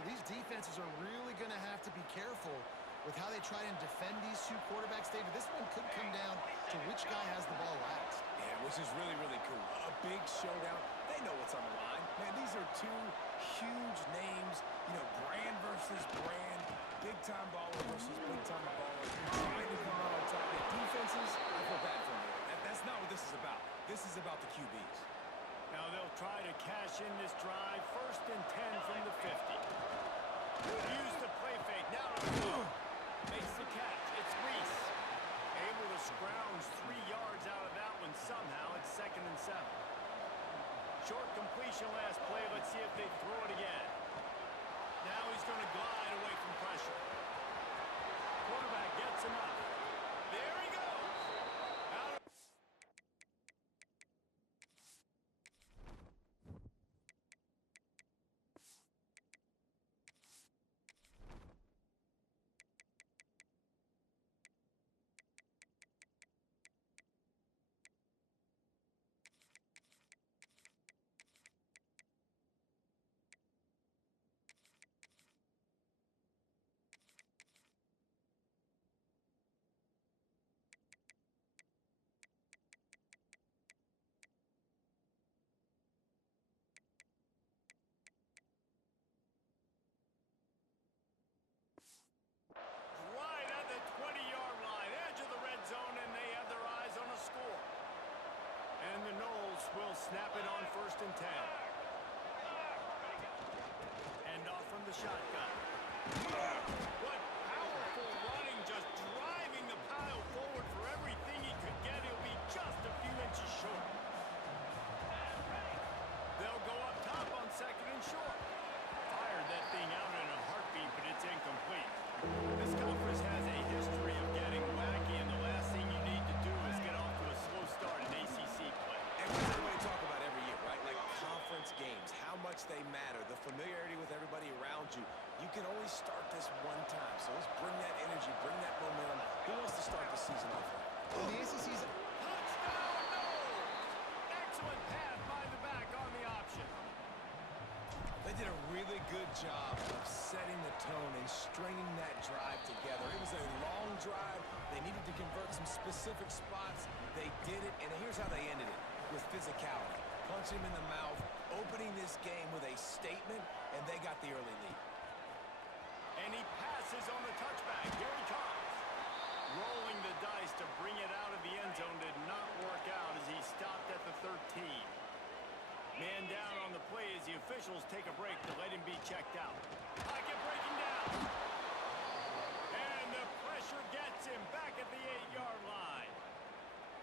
So these defenses are really going to have to be careful with how they try and defend these two quarterbacks, David. This one could come down to which guy has the ball last. Yeah, which is really, really cool. A big showdown. They know what's on the line. Man, these are two huge names. You know, brand versus brand. Big-time baller versus big-time baller. Trying to come out on top. The defenses, I feel bad for them. That's not what this is about. This is about the QBs. Now they'll try to cash in this drive. 1st and 10 from the 50. Use the play fake. Now makes the catch. It's Reese. Able to scrounge 3 yards out of that one somehow. It's 2nd and 7. Short completion last play. Let's see if they throw it again. Now he's going to glide away from pressure. Quarterback gets him up. There he goes. Out of right at the 20-yard line, edge of the red zone, and they have their eyes on a score. And the Knowles will snap it on 1st and 10. End off from the shotgun. What powerful running, just driving the pile forward for everything he could get. He'll be just a few inches short. They'll go up top on 2nd and short. Fired that thing out in a heartbeat, but it's incomplete. This conference has a history of getting wacky, and the last thing you need to do is get off to a slow start in ACC play. And that's what we talk about every year, right? Like conference games, how much they matter, the familiarity with everybody around you. You can only start this one time, so let's bring that energy, bring that momentum. Who wants to start the season off right? Well, the ACC's... Touchdown, Knowles! Excellent pass by the back on the option. They did a really good job of setting the tone and stringing that drive together. It was a long drive. They needed to convert some specific spots. They did it, and here's how they ended it, with physicality. Punch him in the mouth, opening this game with a statement, and they got the early lead. And he passes on the touchback. Here he comes. Rolling the dice to bring it out of the end zone did not work out as he stopped at the 13. Man down on the play as the officials take a break to let him be checked out. Pocket breaking down. And the pressure gets him back at the 8-yard line.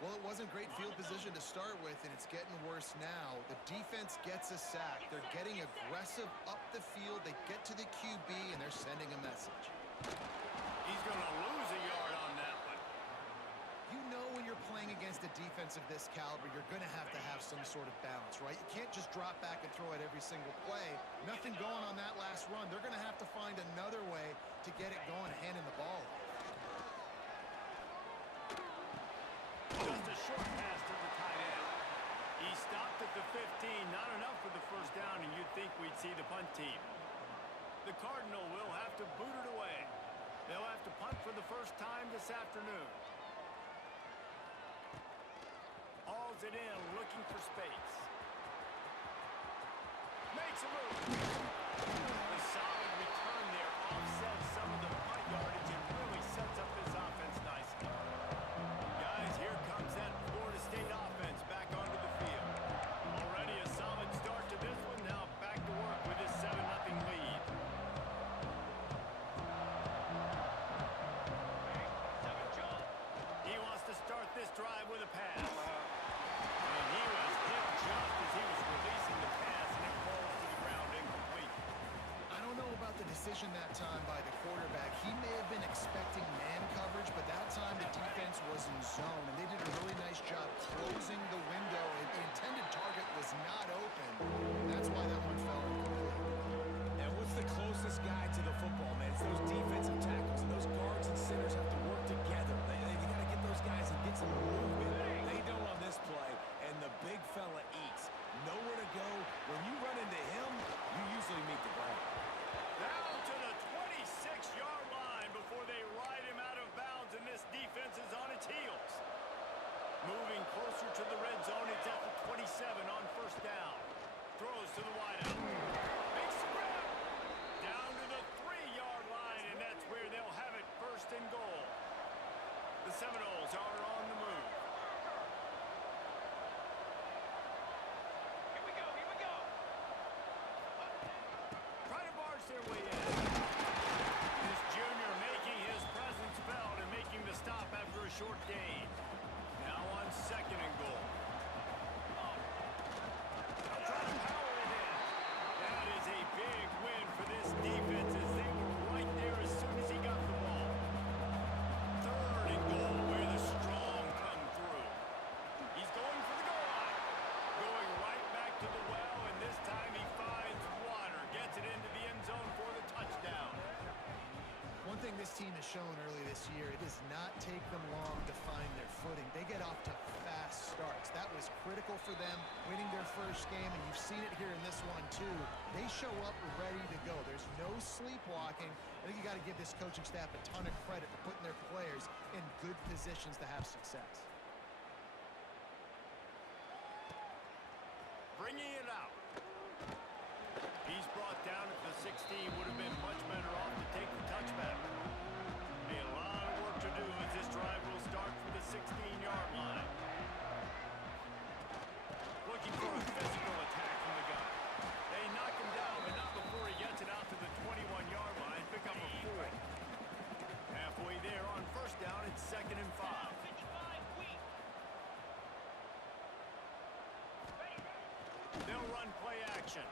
Well, it wasn't great field position to start with, and it's getting worse now. The defense gets a sack. They're getting aggressive up the field. They get to the QB, and they're sending a message. He's going to lose a yard on that one. You know when you're playing against a defense of this caliber, you're going to have some sort of balance, right? You can't just drop back and throw it every single play. Nothing going on that last run. They're going to have to find another way to get it going, handing the ball off. Just a short pass to the tight end. He stopped at the 15. Not enough for the first down, and you'd think we'd see the punt team. The Cardinal will have to boot it away. They'll have to punt for the first time this afternoon. Hauls it in, looking for space. Makes a move. The solid return there offsets some of the punt yardage and really sets up this offense nicely. Guys, here comes that Florida State offense back onto the field. Already a solid start to this one. Now back to work with this 7-0 lead. He wants to start this drive with a pass. And he was hit just as he was releasing the pass, and it falls to the ground incomplete. I don't know about the decision that time by the quarterback. He may have been expecting man coverage, but that time the defense was in zone, and they did a really nice job closing the window, and the intended target was not open. And that's why that one fell incomplete. And what's the closest guy to the football, man? It's those defensive tackles, and those guards and centers have to work together. They got to get those guys and get some movement. They don't on this play, and the big fella eats. Nowhere to go. When you run into him, you usually meet the ground. That short gain. Now on second and goal. They'll try to power it in. That is a big win for this defense as they were right there as soon as he got the ball. Third and goal where the strong come through. He's going for the goal line. Going right back to the well, and this time he finds water. Gets it into the end zone for the touchdown. One thing this team has shown early this year, it does not take them long to find their footing. They get off to fast starts. That was critical for them winning their first game, and you've seen it here in this one too. They show up ready to go. There's no sleepwalking. I think you got to give this coaching staff a ton of credit for putting their players in good positions to have success. Bringing it out. He's brought down at the 16. Would have been much better off to take the touchback. A lot of work to do as this drive will start from the 16-yard line. Looking for a physical attack from the guy. They knock him down, but not before he gets it out to the 21-yard line. Pick up a 4. Halfway there on first down, it's 2nd and 5. They'll run play action.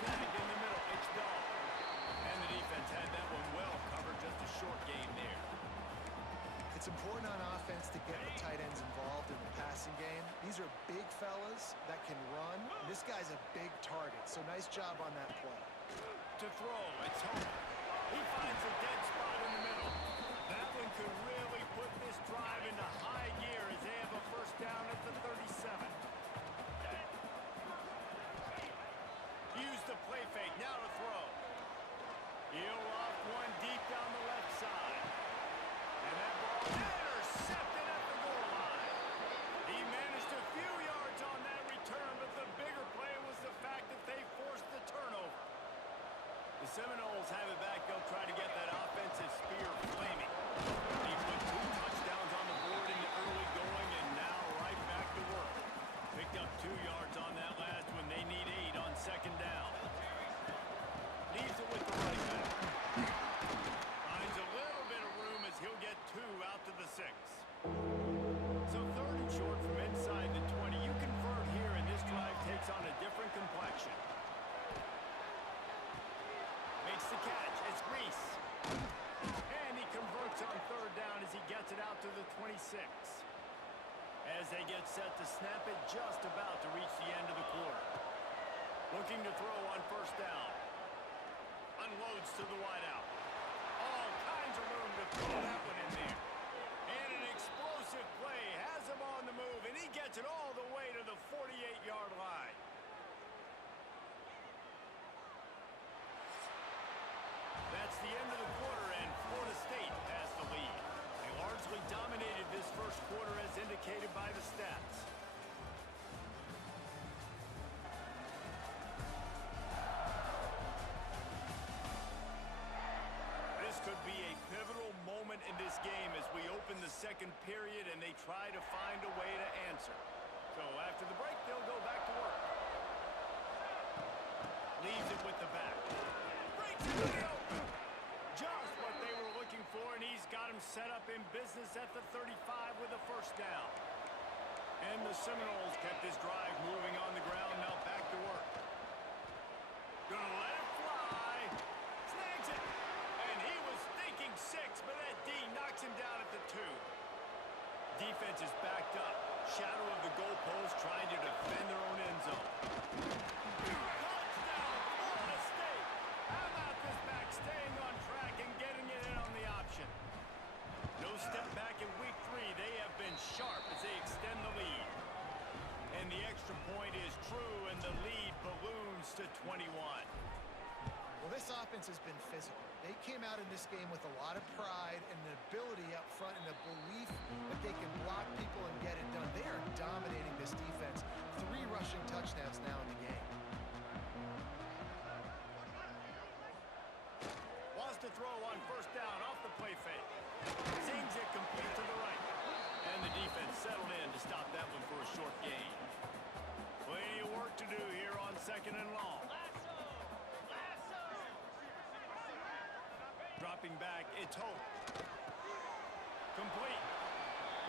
Snagged in the middle, it's Dahl. And the defense had that one well covered, just a short gain there. It's important on offense to get the tight ends involved in the passing game. These are big fellas that can run. This guy's a big target, so nice job on that play. To throw, it's home. He finds a dead spot in the middle. That one could really put this drive into high gear as they have a first down at the 37. Use the play fake, now to throw. He'll off one deep down the left side. And that ball intercepted at the goal line. He managed a few yards on that return, but the bigger play was the fact that they forced the turnover. The Seminoles have it back. They'll try to get that offensive spear flaming. He put 2 touchdowns on the board in the early going, and now right back to work. Picked up 2 yards on that last one. They need 8 on second down. Leaves it with the running back. Finds a little bit of room as he'll get 2 out to the 6. So 3rd and short from inside the 20. You convert here, and this drive takes on a different complexion. Makes the catch. It's Reese. And he converts on 3rd down as he gets it out to the 26. As they get set to snap it, just about to reach the end of the quarter. Looking to throw on first down. Unloads to the wideout. All kinds of room to throw that one in there. And an explosive play has him on the move, and he gets it all the way to the 48-yard line. That's the end of the quarter, and Florida State has the lead. They largely dominated this first quarter as indicated by the stats. This could be a pivotal moment in this game as we open the second period and they try to find a way to answer. So after the break, they'll go back to work. Leaves it with the back. Breaks it to the open. Just what they were looking for, and he's got him set up in business at the 35 with a first down. And the Seminoles kept this drive moving on the ground, now back to work. Gonna let it fly. Snags it. And he was thinking 6, but that D knocks him down at the 2. Defense is backed up. Shadow of the goalpost trying to defend their own end zone. Touchdown, Florida State. How about this back staying on track and getting it in on the option? No step back in week 3. They have been sharp as they extend the lead. And the extra point is true, and the lead balloons to 21. Well, this offense has been physical. They came out in this game with a lot of pride and an ability up front and a belief that they can block people and get it done. They are dominating this defense. 3 rushing touchdowns now in the game. Wants to throw on first down off the play fake. Sings it complete to the right. And the defense settled in to stop that one for a short gain. Plenty of work to do here on second and long. Dropping back, it's Hope. Complete.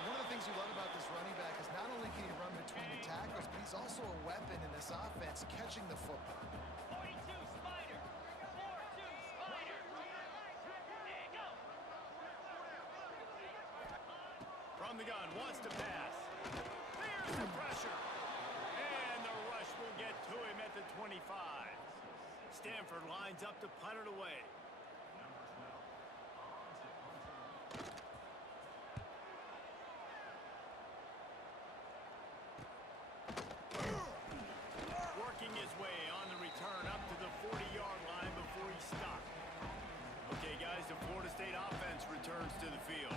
One of the things you love about this running back is not only can he run between the tackles, but he's also a weapon in this offense, catching the football. 42 Spider. 4-2 Spider. There you go. From the gun, wants to pass. There's the pressure. And the rush will get to him at the 25. Stanford lines up to punt it away. Working his way on the return up to the 40-yard line before he stopped. Okay, guys, the Florida State offense returns to the field.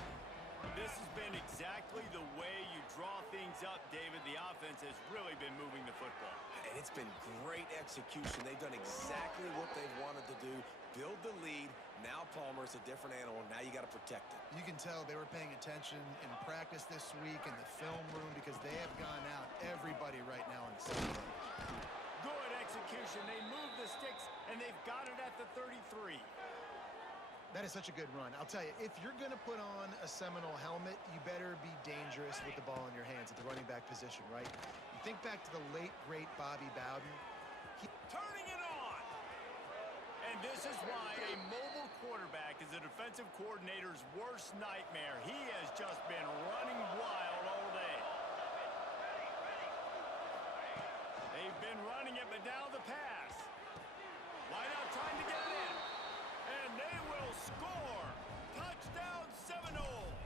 This has been exactly the way you draw things up, David. The offense has really been moving the football. And it's been great execution. They've done exactly what they've wanted to do. Build the lead. Now Palmer's a different animal. Now you got to protect it. You can tell they were paying attention in practice this week in the film room because they have gone out everybody right now in the same page. Good execution. They move the sticks, and they've got it at the 33. That is such a good run. I'll tell you, if you're going to put on a Seminole helmet, you better be dangerous with the ball in your hands at the running back position, right? You think back to the late, great Bobby Bowden. Turning it on. And this is why a mobile quarterback is a defensive coordinator's worst nightmare. He has just been running wild all day. They've been running it, but now the pass. Wide out, time to get it in. And they will score. Touchdown Seminoles.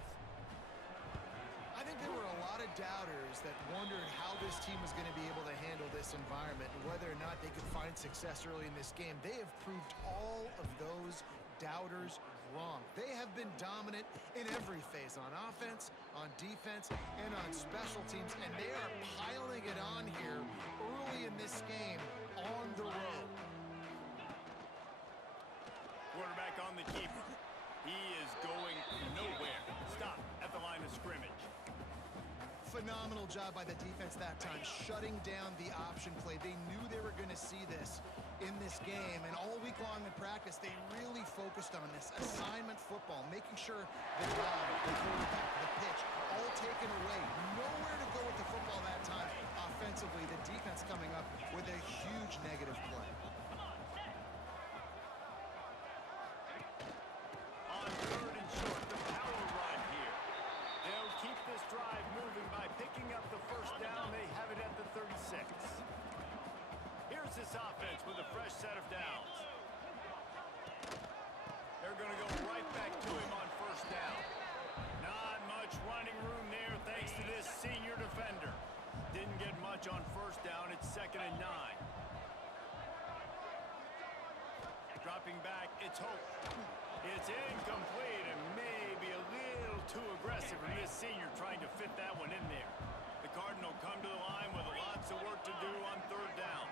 I think there were a lot of doubters that wondered how this team was going to be able to handle this environment and whether or not they could find success early in this game. They have proved all of those doubters wrong. They have been dominant in every phase, on offense, on defense, and on special teams, and they are piling it on here early in this game on the road. Quarterback on the keeper. He is going nowhere. Stop at the line of scrimmage. Phenomenal job by the defense that time, shutting down the option play. They knew they were going to see this in this game, and all week long in practice, they really focused on this assignment football, making sure the guy, the quarterback, the pitch, all taken away. Nowhere to go with the football that time. Offensively, the defense coming up with a huge negative play. On third and short, the power run here. They'll keep this drive moving by picking up the first down. They have it at the 36. Here's this offense with a fresh set of downs. They're going to go right back to him on first down. Not much running room there thanks to this senior defender. Didn't get much on first down. It's 2nd and 9. Dropping back, it's Hope. It's incomplete and maybe a little too aggressive from this senior trying to fit that one in there. The Cardinal come to the line with lots of work to do on third down.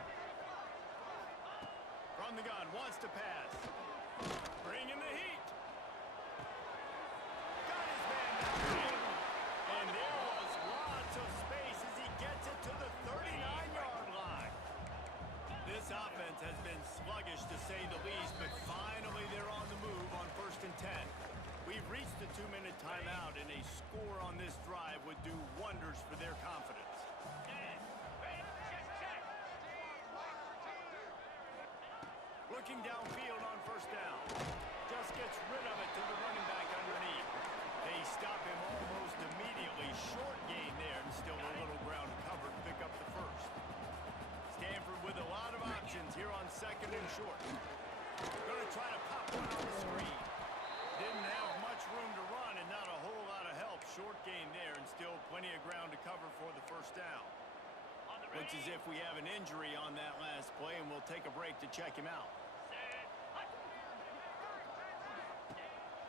From the gun, wants to pass. Bringing the heat. Got his man down. And there was lots of space as he gets it to the 39-yard line. This offense has been sluggish to say the least, but finally they're on the move on 1st and 10. We've reached the 2-minute timeout, and a score on this drive would do wonders for their confidence. Looking downfield on first down. Just gets rid of it to the running back underneath. They stop him almost immediately. Short gain there, and still a little ground covered to pick up the first. Stanford with a lot of options here on 2nd and short. Going to try to pop one on the screen. Didn't have much room to run and not a whole lot of help. Short gain there, and still plenty of ground to cover for the first down. Looks as if we have an injury on that last play, and we'll take a break to check him out.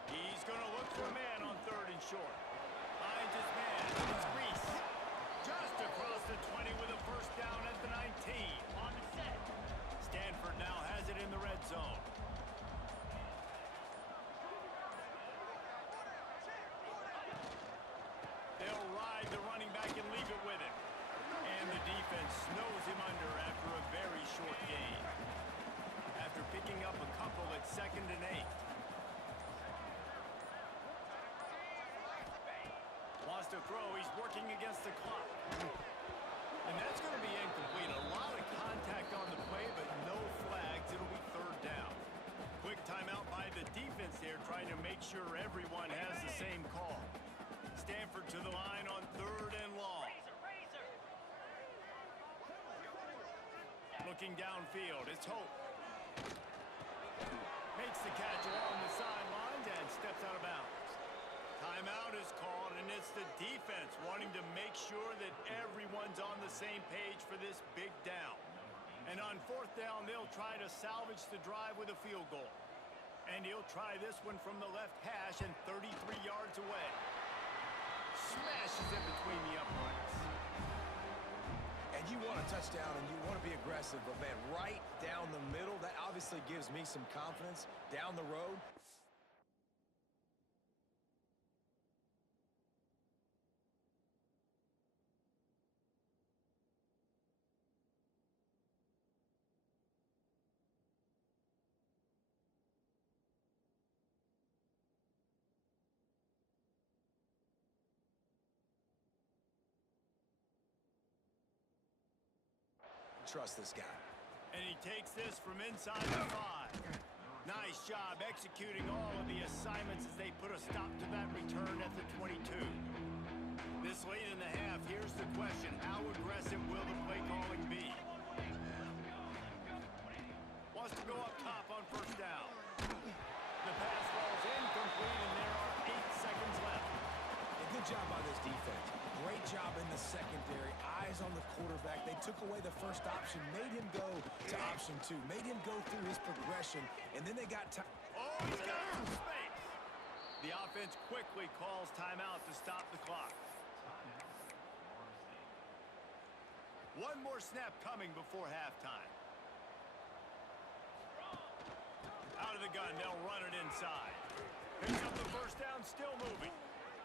He's going to look for a man on 3rd and short. Finds his man. It's Reese. Just across the 20 with a first down at the 19. On the set. Stanford now has it in the red zone. They'll ride the running back and leave it with him. And the defense snows him under after a very short gain. After picking up a couple at 2nd and 8. has to throw. He's working against the clock. And that's going to be incomplete. A lot of contact on the play, but no flags. It'll be third down. Quick timeout by the defense here, trying to make sure everyone has the same call. Stanford to the line on third and long. Looking downfield, it's Hope. Makes the catch along the sidelines and steps out of bounds. Timeout is called, and it's the defense wanting to make sure that everyone's on the same page for this big down. And on fourth down, they'll try to salvage the drive with a field goal. And he'll try this one from the left hash and 33 yards away. Smashes it between the uprights. And you want a touchdown and you want to be aggressive, but man, right down the middle, that obviously gives me some confidence down the road. Trust this guy. And he takes this from inside the 5. Nice job executing all of the assignments as they put a stop to that return at the 22. This late in the half, here's the question. How aggressive will the play calling be? Wants to go up top on first down. The pass falls incomplete, and there are 8 seconds left. A good job by this defense. Great job in the secondary. Eyes on the quarterback. They took away the first option, made him go to option 2, made him go through his progression, and then they got time. Oh, he's got some space. The offense quickly calls timeout to stop the clock. One more snap coming before halftime. Out of the gun, they'll run it inside. Picks up the first down, still moving.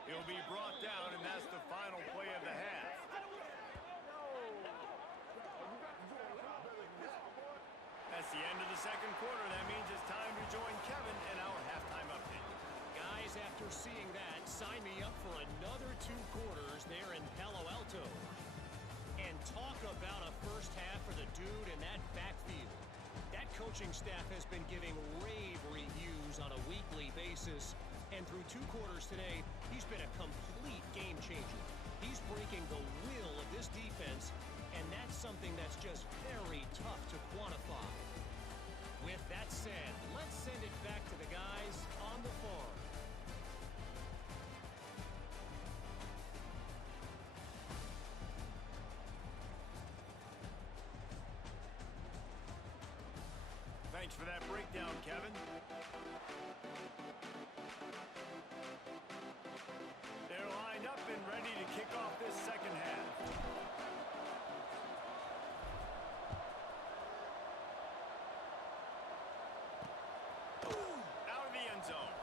He'll be brought down, and that's the final play of the half. That's the end of the second quarter. That means it's time to join Kevin in our halftime update. Guys, after seeing that, sign me up for another 2 quarters there in Palo Alto. And talk about a first half for the dude in that backfield. That coaching staff has been giving rave reviews on a weekly basis. And through 2 quarters today, he's been a complete game changer. He's breaking the will of this defense, and that's something that's just very tough to quantify. With that said, let's send it back to the guys on the farm. Thanks for that breakdown, Kevin. They're lined up and ready to kick off this second half. Out of the end zone.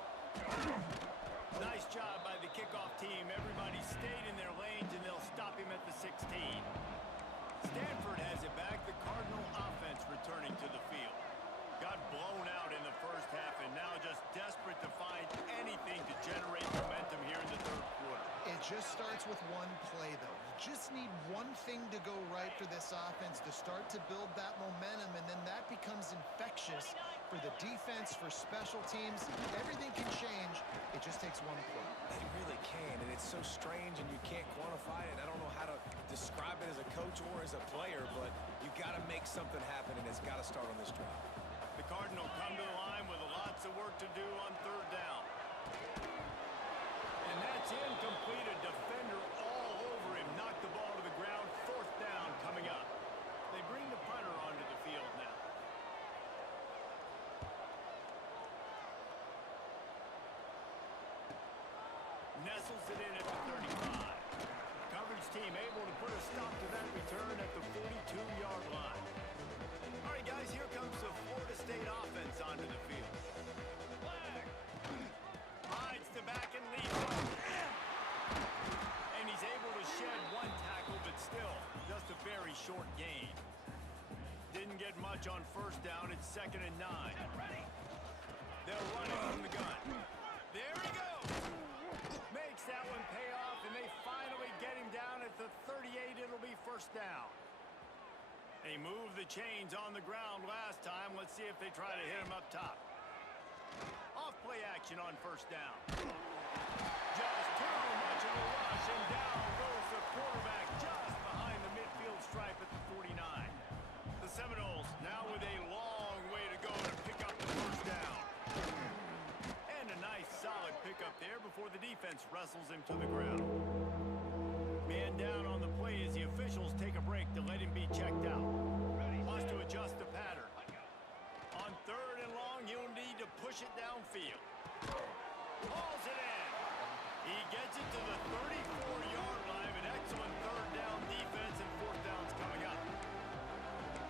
Nice job by the kickoff team. Everybody stayed in their lanes, and they'll stop him at the 16. Stanford has it back. The Cardinal offense returning to the field. Got blown out in the first half, and now just desperate to find anything to generate momentum here in the third quarter. It just starts with one play, though. You just need one thing to go right for this offense to start to build that momentum, and then that becomes infectious for the defense, for special teams. Everything can change. It just takes one play. It really can, and it's so strange, and you can't quantify it. I don't know how to describe it as a coach or as a player, but you got to make something happen, and it's got to start on this drive. The Cardinal come to the line with lots of work to do on third down. And that's incomplete. A defender all over him. Knocked the ball to the ground. Fourth down coming up. They bring the punter onto the field now. Nestles it in at the 35. Coverage team able to put a stop to that return at the 42-yard line. All right, guys, here comes the Florida State offense onto the field. Hides the back and leads off. And he's able to shed one tackle, but still just a very short gain. Didn't get much on first down. It's 2nd and 9. They'll run it from the gun. There he goes. Makes that one pay off, and they finally the 38, it'll be first down. They moved the chains on the ground last time. Let's see if they try to hit him up top. Off play action on first down. Just too much of a rush, and down goes the quarterback just behind the midfield stripe at the 49. The Seminoles now with a long way to go to pick up the first down. And a nice solid pickup there before the defense wrestles him to the ground. Man down on the play as the officials take a break to let him be checked out. Wants to adjust the pattern. On third and long, he'll need to push it downfield. Hauls it in. He gets it to the 34-yard line. An excellent third down defense, and fourth down's coming up.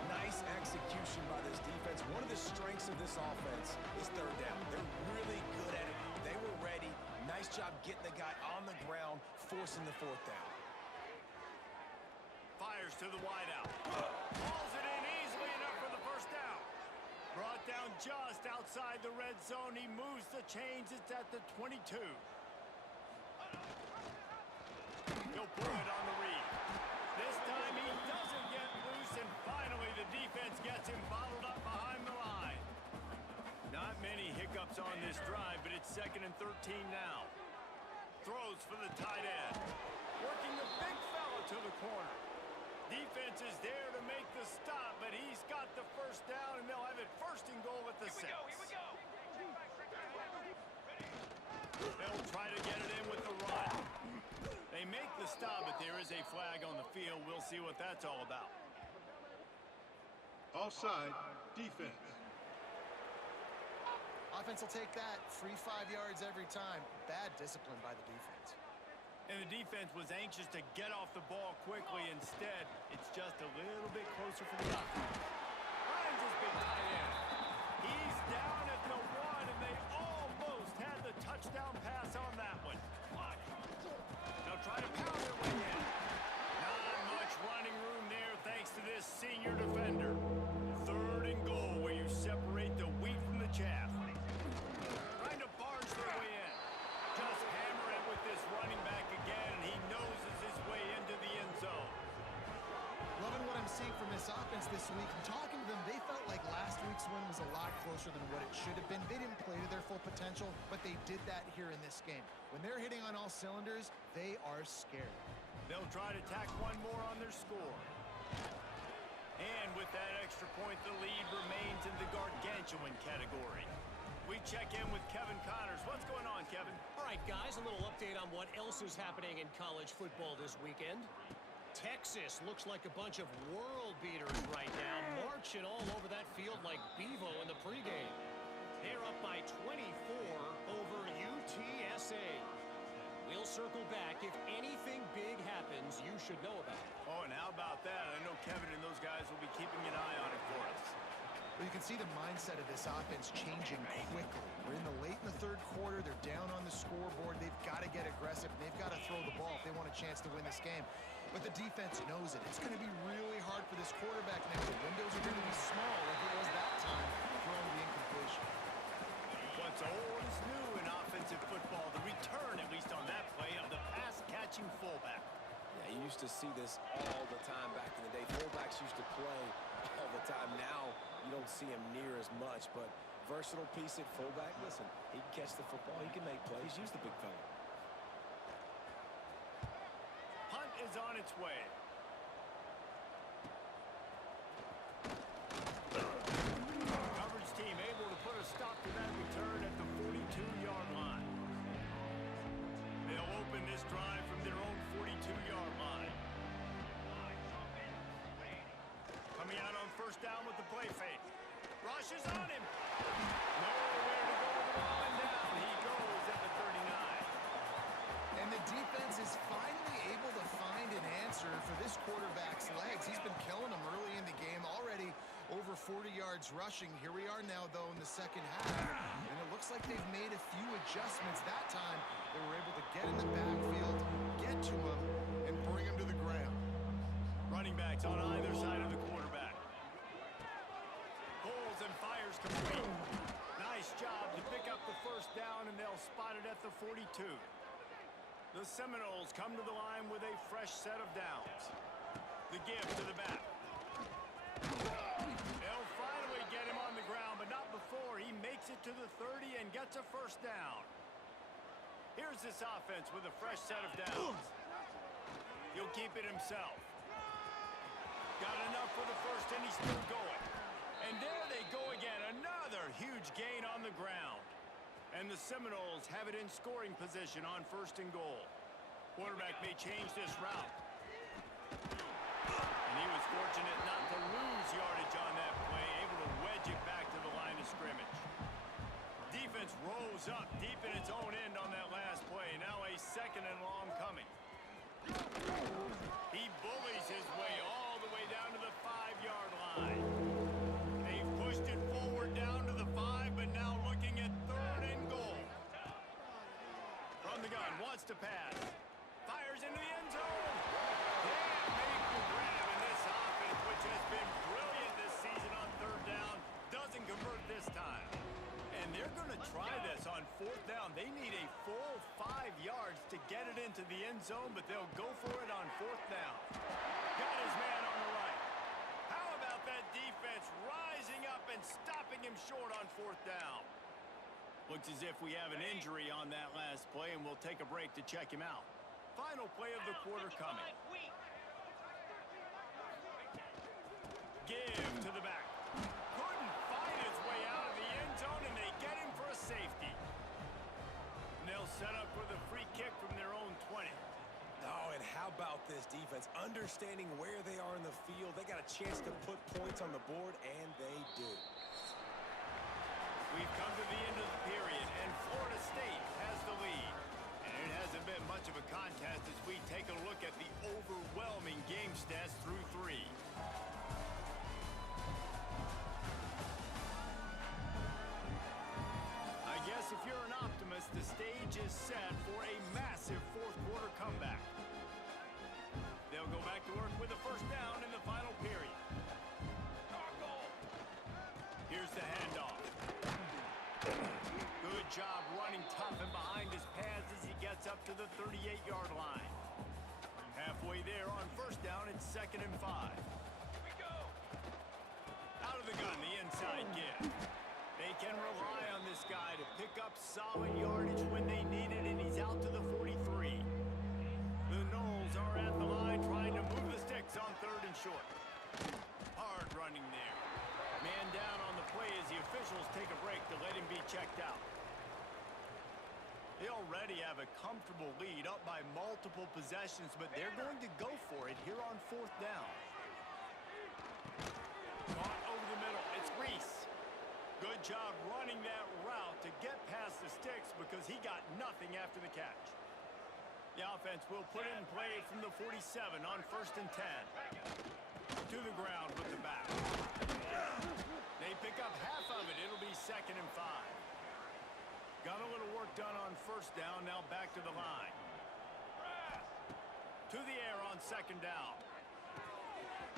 Nice execution by this defense. One of the strengths of this offense is third down. They're really good at it. They were ready. Nice job getting the guy on the ground, forcing the fourth down. Fires to the wideout. Hauls it in easily enough for the first down. Brought down just outside the red zone. He moves the chains. It's at the 22. He'll pull it on the read. This time he doesn't get loose, and finally the defense gets him bottled up behind the line. Not many hiccups on this drive, but it's 2nd and 13 now. Throws for the tight end. Working the big fella to the corner. Defense is there to make the stop, but he's got the first down, and they'll have it 1st and goal at the 6. Here we go. They'll try to get it in with the run. They make the stop, but there is a flag on the field. We'll see what that's all about. Offside, defense. Offense will take that. Free 5 yards every time. Bad discipline by the defense. And the defense was anxious to get off the ball quickly. Instead, it's just a little bit closer for the offense. Finds his big tight end. He's down at the 1, and they almost had the touchdown pass on that one. They'll try to pound their way in. Not much running room there thanks to this senior defender. 3rd and goal, where you separate the wheat from the chaff. Trying to barge their way in. Just hammer it with this running back again, and he noses his way into the end zone. Loving what I'm seeing from this offense this week. And talking to them, they felt like last week's win was a lot closer than what it should have been. They didn't play to their full potential, but they did that here in this game. When they're hitting on all cylinders, they are scared. They'll try to tack one more on their score. And with that extra point, the lead remains in the gargantuan category. We check in with Kevin Connors. What's going on, Kevin? All right, guys, a little update on what else is happening in college football this weekend. Texas looks like a bunch of world beaters right now, marching all over that field like Bevo in the pregame. They're up by 24 over UTSA. We'll circle back. If anything big happens, you should know about it. Oh, and how about that? I know Kevin and those guys will be keeping an eye on it for us. Well, you can see the mindset of this offense changing quickly. We're in the late in the 3rd quarter. They're down on the scoreboard. They've got to get aggressive, and they've got to throw the ball if they want a chance to win this game. But the defense knows it. It's going to be really hard for this quarterback now. The windows are going to be small like it was that time, throwing the incompletion. What's old is new in offensive football. The return, at least on that play, of the pass-catching fullback. Yeah, you used to see this all the time back in the day. Fullbacks used to play all the time. Now, you don't see him near as much, but versatile piece at fullback. Listen, he can catch the football. He can make plays. Use the big fella. Punt is on its way. Coverage team able to put a stop to that return at the 42-yard line. They'll open this drive from their own 42-yard line. Coming out on first down with the play fake. Rush is on him. Nowhere to go with the ball, and down he goes at the 39. And the defense is finally able to find an answer for this quarterback's legs. He's been killing them early in the game, already over 40 yards rushing. Here we are now, though, in the 2nd half. And it looks like they've made a few adjustments. That time, they were able to get in the backfield, get to him, and bring him to the ground. Running backs on either side of the quarterback. Pulls and fires complete. Nice job to pick up the first down, and they'll spot it at the 42. The Seminoles come to the line with a fresh set of downs. The give to the back. They'll finally get him on the ground, but not before he makes it to the 30 and gets a first down. Here's this offense with a fresh set of downs. He'll keep it himself. Got enough for the first, and he's still going. And there they go again. Another huge gain on the ground. And the Seminoles have it in scoring position on first and goal. Quarterback may change this route. And he was fortunate not to lose yardage on that play, able to wedge it back to the line of scrimmage. Defense rose up deep in its own end on that last play. Now a second and long coming. He bullies his way all the way down to the 5-yard line. They've pushed it forward down to the 5, but now looking at third and goal. From the gun, wants to pass. Fires into the end zone. Can't make the grab, and this offense, which has been brilliant this season on third down, doesn't convert this time. And they're going to try this on fourth down. They need a full 5 yards to get it into the end zone, but they'll go for it on fourth down. Got his man on the right. How about that defense rising up and stopping him short on fourth down? Looks as if we have an injury on that last play, and we'll take a break to check him out. Final play of the quarter coming. Give to the back. Couldn't find his way out of the end zone, and they get him for a safety. And they'll set up with a free kick from their own 20. Oh, and how about this defense? Understanding where they are in the field. They got a chance to put points on the board, and they do. We've come to the end of the period, and Florida State has the lead. And it hasn't been much of a contest as we take a look at the overwhelming game stats through 3. I guess if you're an optimist, the stage is set for a massive fourth-quarter comeback. They'll go back to work with a first down in the final period. Here's the handoff. Good job running tough and behind his pads as he gets up to the 38-yard line. Halfway there on first down, it's 2nd and 5. Here we go. Out of the gun, the inside give. They can rely on this guy to pick up solid yardage when they need it, and he's out to the 43. The Noles are at the line trying to move the sticks on 3rd and short. Hard running there. Man down on the play as the officials take a break to let him be checked out. They already have a comfortable lead up by multiple possessions, but they're going to go for it here on 4th down. Caught over the middle. It's Reese. Good job running that route to get past the sticks because he got nothing after the catch. The offense will put it in play from the 47 on 1st and 10. To the ground with the back. They pick up half of it. It'll be 2nd and 5. Got a little work done on first down. Now back to the line. To the air on 2nd down.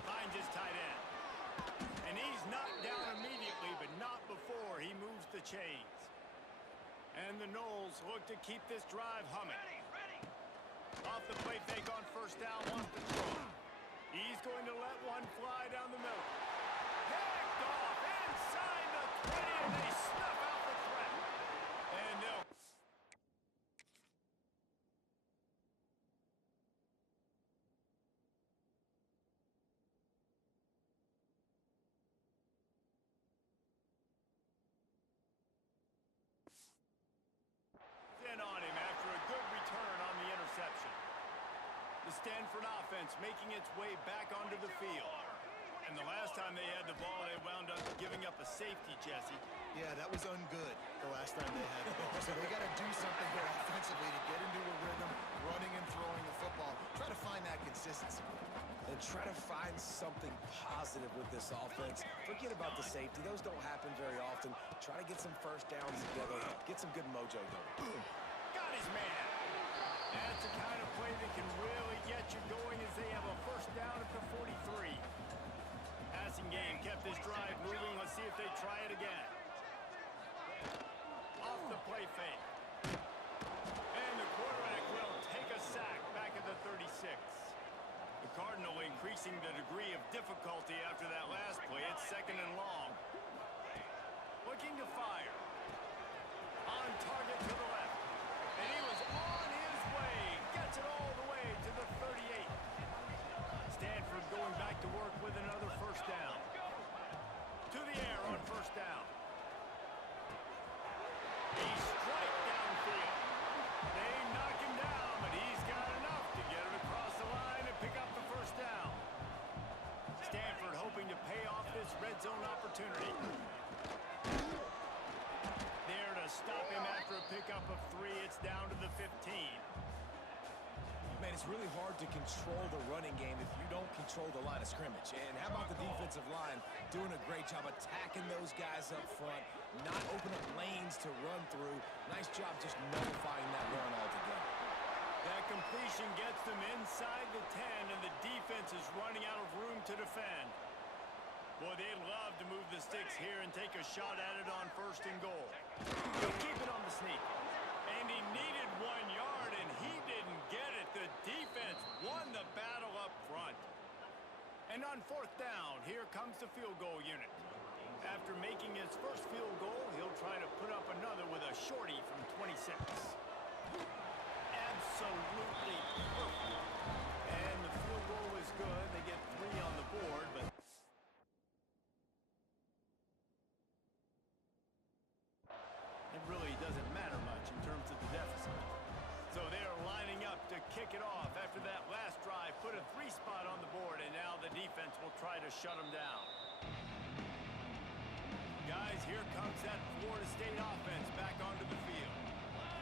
Finds his tight end. And he's knocked down immediately, but not before he moves the chains. And the Noles look to keep this drive humming. Off the play fake on first down, wants to throw. He's going to let one fly down the middle. Picked off inside the 20, and they snuff out the threat. And they'll... in on him after a good return on the interception. The Stanford offense making its way back onto the field. And the last time they had the ball, they wound up giving up a safety, Jesse. Yeah, that was ungood the last time they had the ball. So they got to do something here offensively to get into a rhythm, running and throwing the football. Try to find that consistency. And try to find something positive with this offense. Forget about the safety. Those don't happen very often. Try to get some first downs together. Get some good mojo going. Got his man. That's the kind of play that can really get you going as they have a first down at the 43. Passing game kept this drive moving. Let's see if they try it again. Off the play fake. And the quarterback will take increasing the degree of difficulty after that last play. It's 2nd and long. Looking to fire. On target to the left. And he was on his way. Gets it all the way to the 38. Stanford going back to work with another first down. To the air on first down. He's straight downfield. They knock him down, but he's got enough to get it across the line and pick up the first down. Stanford hoping to pay off this red zone opportunity. There to stop him after a pickup of 3. It's down to the 15. Man, it's really hard to control the running game if you don't control the line of scrimmage. And how about the defensive line doing a great job attacking those guys up front, not opening up lanes to run through. Nice job just nullifying that run altogether. That completion gets them inside the 10, and the defense is running out of room to defend. Boy, they'd love to move the sticks here and take a shot at it on 1st and goal. He'll keep it on the sneak. And he needed 1 yard, and he didn't get it. The defense won the battle up front. And on 4th down, here comes the field goal unit. After making his first field goal, he'll try to put up another with a shorty from 26. Absolutely perfect. And the field goal is good. They get 3 on the board, but it really doesn't matter much in terms of the deficit. So they're lining up to kick it off after that last drive. Put a 3 spot on the board, and now the defense will try to shut them down. Guys, here comes that Florida State offense back onto the field.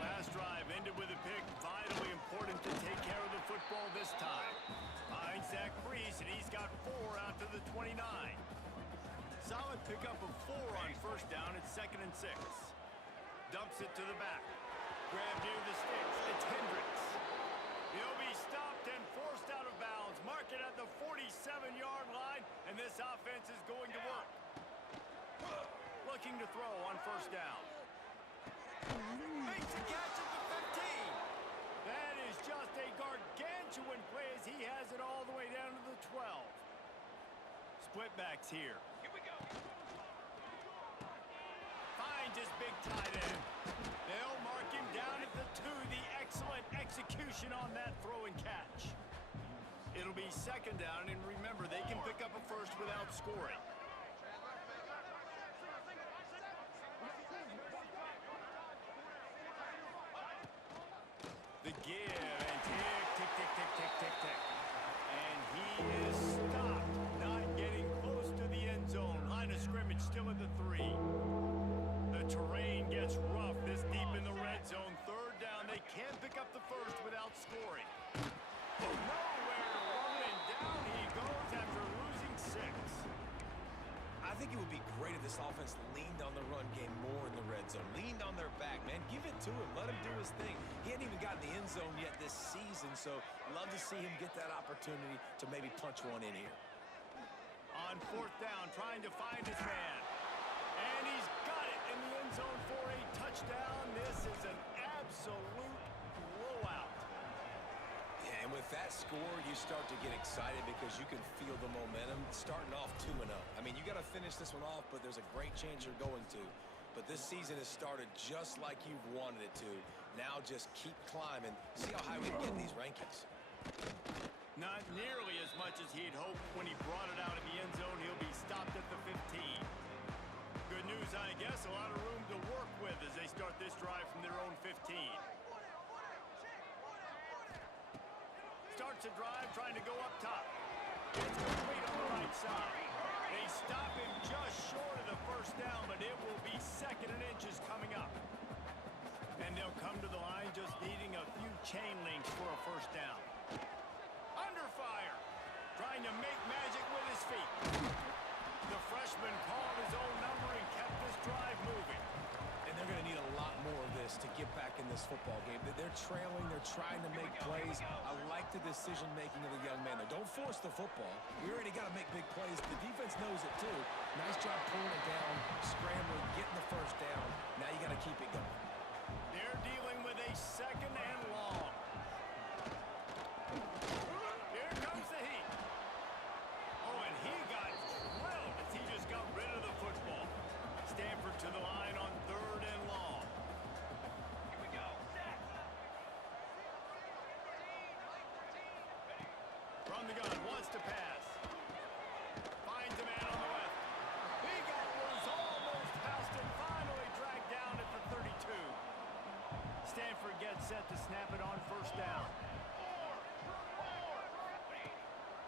Last drive ended with a pick. Vitally important to take care of the football this time. Finds Zach Brees, and he's got 4 out to the 29. Solid pickup of 4 on first down. It's 2nd and 6. Dumps it to the back. Grab near the sticks. It's Hendricks. He'll be stopped and forced out of bounds. Mark it at the 47-yard line, and this offense is going to work. Looking to throw on first down. Makes a catch at the 15. That is just a gargantuan play as he has it all the way down to the 12. Split backs here. Here we go. Finds his big tight end. They'll mark him down at the 2. The excellent execution on that throw and catch. It'll be 2nd down, and remember, they can pick up a first without scoring. The give, and tick, tick, tick, tick, tick, tick, tick. And he is stopped, not getting close to the end zone. Line of scrimmage still at the 3. The terrain gets rough this deep in the red zone. 3rd down, they can't pick up the first without scoring. Nowhere to run, and down he goes after losing 6. I think it would be great if this offense leaned on the run game more in the red zone. Leaned on their back, man. Give it to him. Let him do his thing. He hadn't even gotten the end zone yet this season, so love to see him get that opportunity to maybe punch one in here. On 4th down, trying to find his man. And he's got it in the end zone for a touchdown. This is an absolute blowout. Yeah, and with that score, you start to get excited because you can feel the momentum starting off 2-0. I mean, you got to finish this one off, but there's a great chance you're going to. But this season has started just like you've wanted it to. Now just keep climbing. See how high we can get these rankings. Not nearly as much as he'd hoped when he brought it out of the end zone. He'll be stopped at the 15. Good news, I guess. A lot of room to work with as they start this drive from their own 15. Starts a drive trying to go up top. It's complete on the right side. They stop him just short of the first down, but it will be 2nd and inches coming up. And they'll come to the line just needing a few chain links for a first down. Under fire. Trying to make magic with his feet. The freshman called his own number and kept this drive moving. And they're going to need a lot more of this to get back in this football game. They're trailing. They're trying to make plays. I like the decision-making of the young man. Don't force the football. We already got to make big plays. The defense knows it, too. Nice job pulling it down, scrambling, getting the first down. Now you got to keep it going. They're dealing with a 2nd and long. Here comes the heat. set to snap it on first down.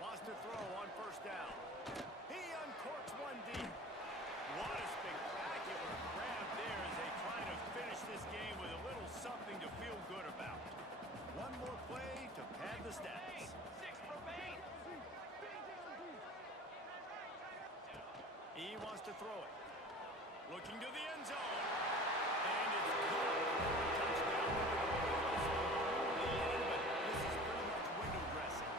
Wants to throw on first down. He uncorks one deep. What a spectacular grab there as they try to finish this game with a little something to feel good about. One more play to pad the stats. 6 remain. He wants to throw it. Looking to the end zone. And it's good. Touchdown. But this is pretty much window dressing.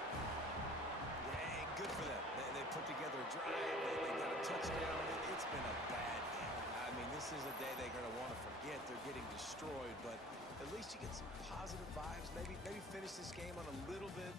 Yeah, good for them. They put together a drive. They got a touchdown. It's been a bad game. I mean, this is a day they're going to want to forget. They're getting destroyed, but at least you get some positive vibes. Maybe finish this game on a little bit